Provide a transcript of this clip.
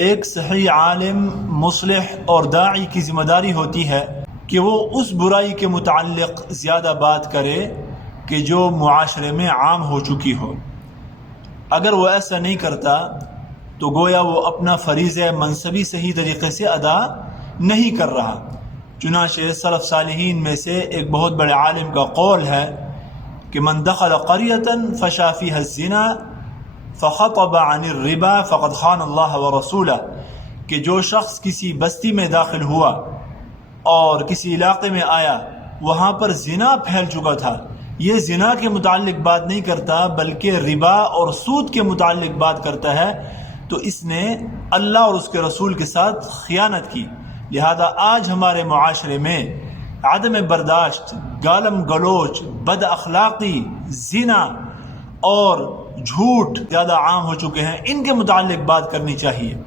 एक सही आलिम, मुस्लिह और दाई की ज़िम्मेदारी होती है कि वो उस बुराई के मुताल्लिक़ ज़्यादा बात करे कि जो मुआशरे में आम हो चुकी हो। अगर वो ऐसा नहीं करता तो गोया वो अपना फ़रीज़ा मनसबी सही तरीक़े से अदा नहीं कर रहा। चुनांचे सलफ़ सालिहीन में से एक बहुत बड़े आलिम का कौल है कि मन दखल क़रियतन फ़शा फ़ीहा ज़िना फ़ख़तब अनिर रिबा फ़क़द ख़ान अल्लाह व रसूला, कि जो शख्स किसी बस्ती में दाखिल हुआ और किसी इलाक़े में आया वहाँ पर ज़िना फैल चुका था, ये ज़िना के मुताल्लिक़ बात नहीं करता बल्कि रिबा और सूद के मुताल्लिक़ बात करता है, तो इसने अल्लाह और उसके रसूल के साथ ख़ियानत की। लिहाजा आज हमारे मुआशरे में आदम बर्दाश्त, गालम गलोच, बद अखलाक़ी, ज़िना और झूठ ज़्यादा आम हो चुके हैं। इनके मुताल्लिक़ बात करनी चाहिए।